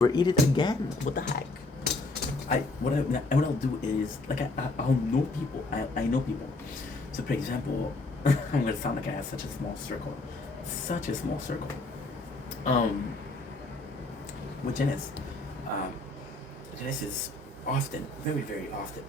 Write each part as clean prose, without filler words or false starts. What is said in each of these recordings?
Or eat it again. What the heck? What I'll do is like I'll know people. I know people. So for example, I'm gonna sound like I have such a small circle, such a small circle. Um, with Janice, um, Janice is often, very very often,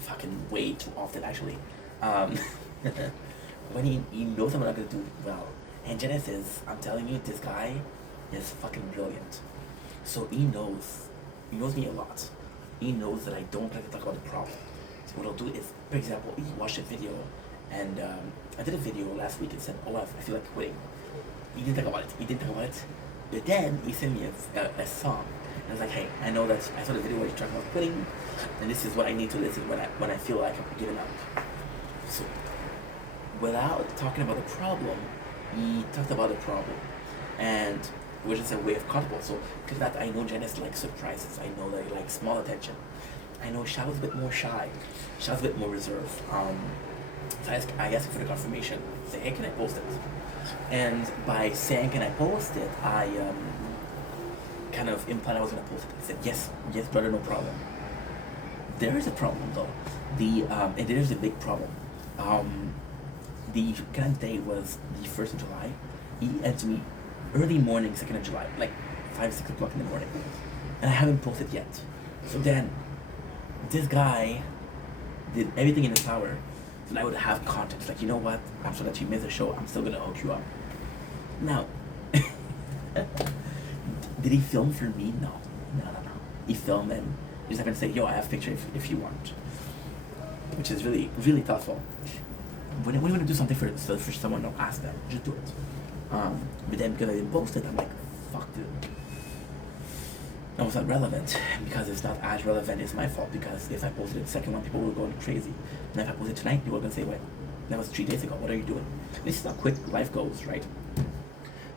fucking way too often actually. Um, when he knows I'm not gonna do well, and Janice is, I'm telling you, this guy is fucking brilliant. So he knows me a lot. He knows that I don't like to talk about the problem. So what I'll do is, for example, he watched a video, and I did a video last week and said, "Oh, I feel like quitting." He didn't talk about it. He didn't talk about it. But then he sent me a song, and I was like, "Hey, I know that I saw the video where you're talking about quitting, and this is what I need to listen when I feel like I'm giving up." So without talking about the problem, he talked about the problem, and which is a way of comfortable. So because that I know Janice likes surprises. I know that he likes small attention. I know Shadow's a bit more shy. Shadow's a bit more reserved. So I asked him for the confirmation. Say, hey, can I post it? And by saying, can I post it, I kind of implied I was gonna post it. I said, yes, yes, brother, no problem. There is a problem though. And there is a big problem. Um, the current day was the 1st of July. He answered me early morning, 2nd of July, like 5, 6 o'clock in the morning. And I haven't posted yet. So then, this guy did everything in his power so that I would have context. Like, you know what? I'm sure that you missed the show. I'm still gonna hook you up. Now, did he film for me? No. No, no, no. He filmed and he's not gonna say, yo, I have a picture if you want. Which is really, really thoughtful. When you want to do something for someone, don't ask them. Just do it. But then because I didn't post it, I'm like, fuck, dude. That was not relevant because it's not as relevant. It's my fault because if I posted the second one, people were going crazy. And if I posted tonight, people were gonna say, "Wait, that was 3 days ago. What are you doing?" This is how quick life goes, right?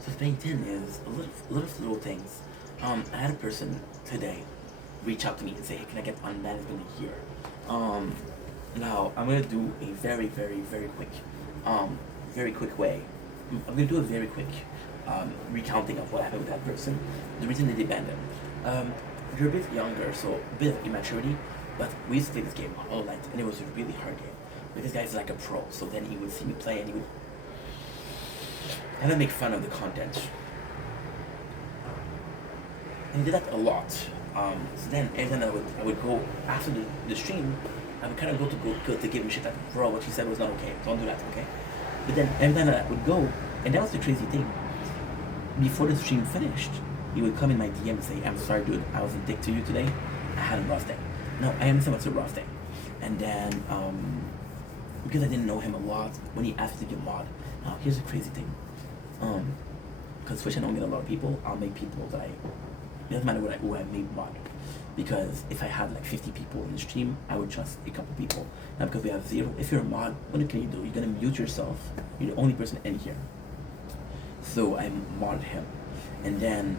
So thing 10 is a little things. I had a person today reach out to me and say, "Hey, can I get unmanagement here?" Um, Now I'm gonna do a very quick way. I'm gonna do a very quick recounting of what happened with that person. The reason they abandoned. You're a bit younger, so a bit of immaturity, but we used to play this game all night, and it was a really hard game. But this guy's like a pro, so then he would see me play, and he would kind of make fun of the content. And he did that a lot. So then every time I would go after the stream, I would kind of go to give him shit like, bro, what you said was not okay. Don't do that, okay? But then every time that I would go, and that was the crazy thing. Before the stream finished, he would come in my DM and say, I'm sorry, dude, I was a dick to you today. I had a rough day. No, I understand what's a rough day. And then, because I didn't know him a lot, when he asked me to be a mod, now here's the crazy thing. Because Twitch I don't get a lot of people, I'll make people that it doesn't matter who I made mod. Because if I had like 50 people in the stream, I would trust a couple people. Now because we have 0, if you're a mod, what can you do? You're gonna mute yourself. You're the only person in here. So I modded him. And then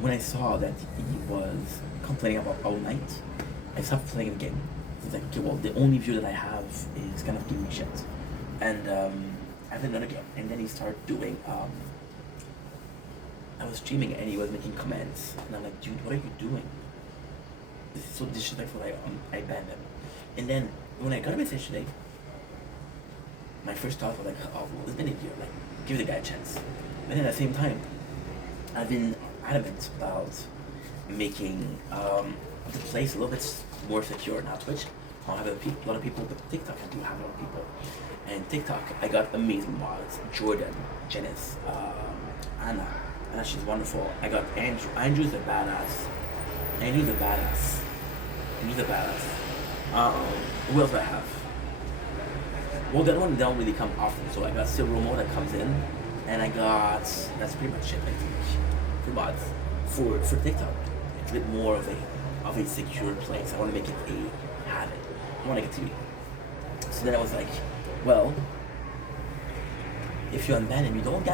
when I saw that he was complaining about all night, I stopped playing the game. It's like, okay, well, the only view that I have is kind of giving me shit. And I played another game. And then he started doing, I was streaming and he was making comments. And I'm like, dude, what are you doing? This is so disrespectful. I banned him. And then when I got a message today, my first thought was like, oh, well, it's been a year. Like, give the guy a chance. But then at the same time, I've been adamant about making the place a little bit more secure. Now Twitch, I don't have a lot of people, but TikTok I do have a lot of people. And TikTok, I got amazing mods. Jordan, Janice, Anna. Anna, she's wonderful. I got Andrew. Andrew's a badass. Andrew's a badass. Andrew's a badass. Who else do I have? Well, that one don't really come often. So I got Silver Mo that comes in. And I got, that's pretty much it, I think, for mods. For TikTok, it's a bit more of a secure place. I want to make it a habit. I want to get to be. So then I was like, well, if you're unbanned and you don't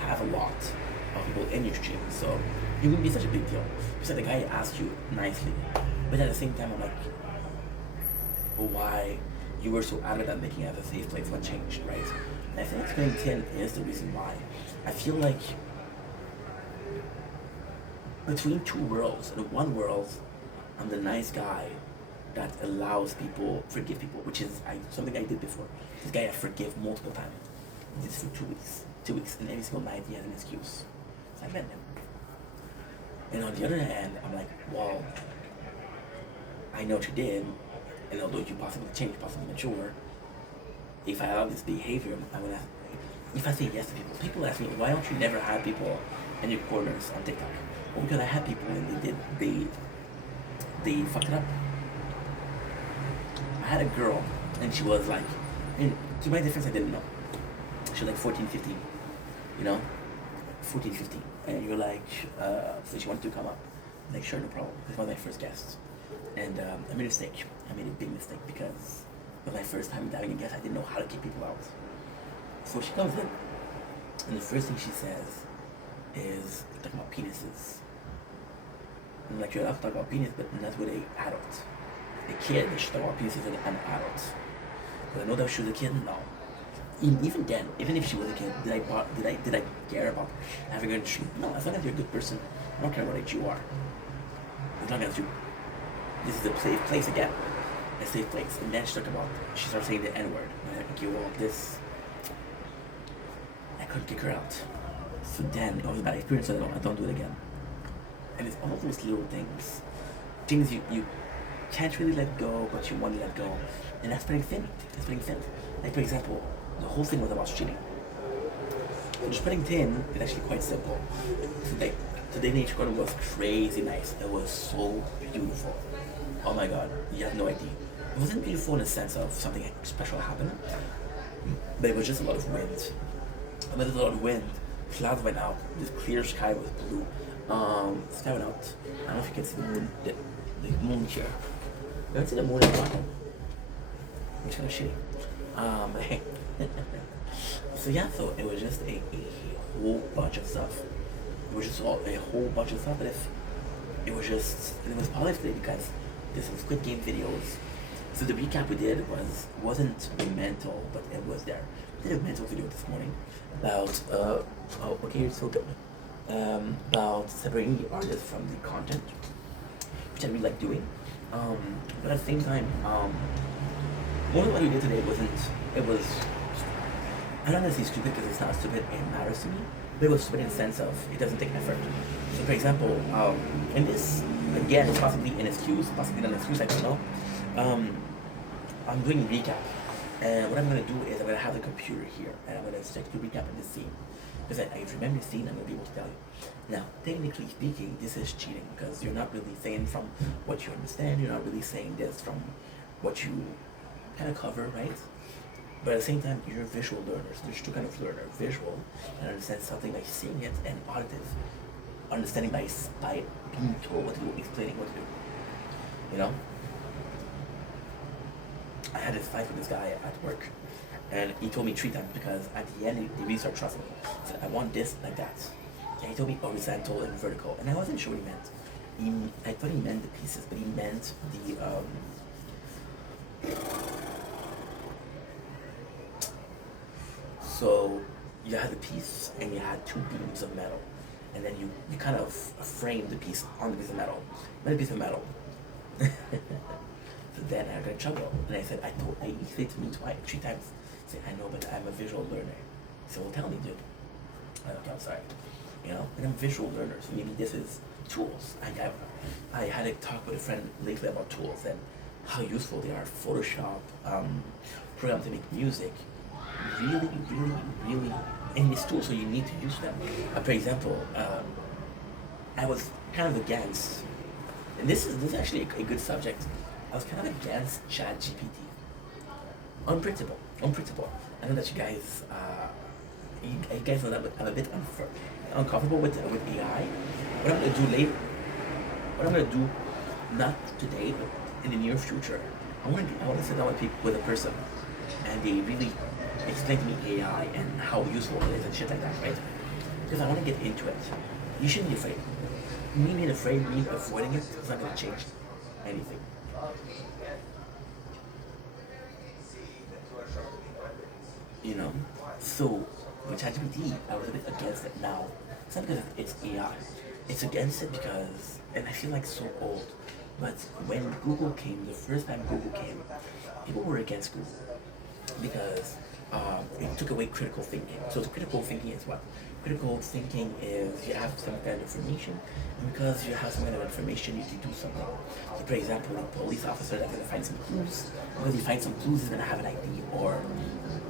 have a lot of people in your stream, so it wouldn't be such a big deal. Because the guy asked you nicely. But at the same time, I'm like, well, why you were so adamant at making it a safe place? What changed, right? And I feel like 2010 is the reason why. I feel like between two worlds. In one world, I'm the nice guy that allows people, forgive people, which is something I did before. This guy I forgive multiple times. He did this for 2 weeks. 2 weeks, and every single night he has an excuse. So I met him. And on the other hand, I'm like, well, I know what you did, and although you possibly change, possibly mature, if I allow this behavior, I'm gonna. If I say yes to people, people ask me, why don't you never have people in your corners on TikTok? Well, because I had people and they fucked it up. I had a girl, and she was like, and to my difference, I didn't know. She was like 14, 15, you know, 14, 15, and you're like, so she wanted to come up. I'm like, sure, no problem. This was my first guest, and I made a mistake. I made a big mistake because it was my first time having a guest. I didn't know how to keep people out. So she comes in, and the first thing she says is talking about penises. I'm like, you're allowed to talk about penis, but not with an adult. A kid, they should talk about penises with an adult. But I know that she was a kid, no. Even then, even if she was a kid, did I care about having her in the street? No, as long as you're a good person, I don't care what age you are. As long as you, this is a safe place again, a safe place. And then she starts saying the N-word. And I'm like, okay, well, this, I couldn't kick her out. So then, it was a bad experience, so I don't do it again. And it's all those little things you can't really let go, but you want to let go. And that's spreading thin. That's spreading thin. Like, for example, the whole thing was about cheating. So spreading thin is actually quite simple. Today Nature Garden was crazy nice. It was so beautiful. Oh my god, you have no idea. It wasn't beautiful in the sense of something special happened, but it was just a lot of wind. And with a lot of wind, clouds went out, this clear sky was blue. Sky went out. I don't know if you can see the moon, the moon here. You don't see the moon in the bottom, which kind of shitty. So yeah, so it was just a whole bunch of stuff. It was just a whole bunch of stuff, but it was polished today because there's some Squid Game videos. So the recap we did wasn't mental, but it was there. We did a mental video this morning about okay, you're so good. About separating the artist from the content, which I really like doing. But at the same time, one of what we did today I don't know if it's stupid because it's not stupid, it matters to me, but it was stupid in the sense of it doesn't take effort. So for example, in this, again, it's possibly an excuse, possibly not an excuse, I don't know. I'm doing a recap, and what I'm going to do is I'm going to have the computer here, and I'm going to check the recap of the scene. Because I remember the scene, I'm going to be able to tell you. Now, technically speaking, this is cheating because you're not really saying from what you understand, you're not really saying this from what you kind of cover, right? But at the same time, you're a visual learner. So there's two kinds of learner: visual, and understand something by seeing it, and auditive, understanding by being told what to do, explaining what to do. You know? I had this fight with this guy at work, and he told me 3 times because at the end he really started trusting me. He said, I want this like that. And he told me horizontal and vertical, and I wasn't sure what he meant. I thought he meant the pieces, but he meant the so you had the piece and you had 2 beams of metal, and then you kind of framed the piece on the piece of metal. Not a piece of metal. So then I got in trouble, and I said, he said to me 3 times. I said, I know, but I'm a visual learner. He said, well, tell me, dude. Okay, I'm sorry. You know, and I'm a visual learner, so maybe this is tools. I had a talk with a friend lately about tools and how useful they are. Photoshop, program to make music, really, and these tools, so you need to use them. For example, I was kind of against, and this is actually a good subject. I was kind of against ChatGPT. On principle. I know that you guys know that I'm a bit uncomfortable with AI. What I'm gonna do, not today, but in the near future, I want to sit down with a person, and they really explain to me AI and how useful it is and shit like that, right? Because I want to get into it. You shouldn't be afraid. Me being afraid, me avoiding it, is not gonna change anything. You know, so with ChatGPT, I was a bit against it now. It's not because it's AI. it's against it because, and I feel like so old, but when Google came, the first time Google came, people were against Google because it took away critical thinking. So the critical thinking is what? Critical thinking is you have some kind of information, and because you have some kind of information, you can do something. So for example, the police officer that's going to find some clues. Because he finds some clues, he's going to have an ID or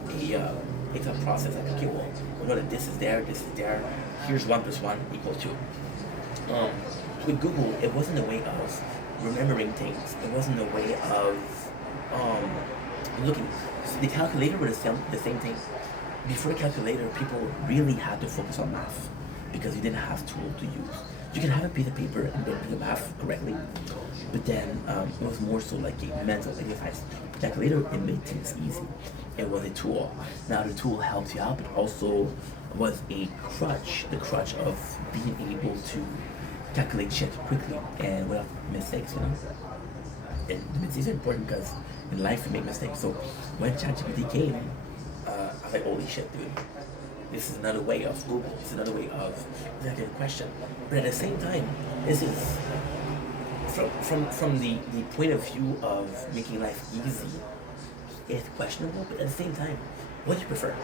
a it's a process like, okay, well, we know that this is there. Here's 1 + 1 = 2. Um, with Google, it wasn't a way of remembering things. It wasn't a way of um, looking. So the calculator was the same thing. Before calculator, people really had to focus on math because you didn't have tool to use. You can have a piece of paper and then do the math correctly, but then it was more so like a mental exercise. Calculator, it made things easy. It was a tool. Now the tool helps you out, but also was a crutch, the crutch of being able to calculate shit quickly and without mistakes, And the mistakes are important because in life we make mistakes. So when ChatGPT came, I was like, holy shit, dude. This is another way of Google. It's another way of exactly the question. But at the same time, this is from the point of view of making life easy, it's questionable, but at the same time, what do you prefer?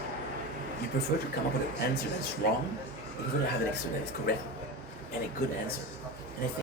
You prefer to come up with an answer that's wrong, or you prefer to have an answer that is correct and a good answer.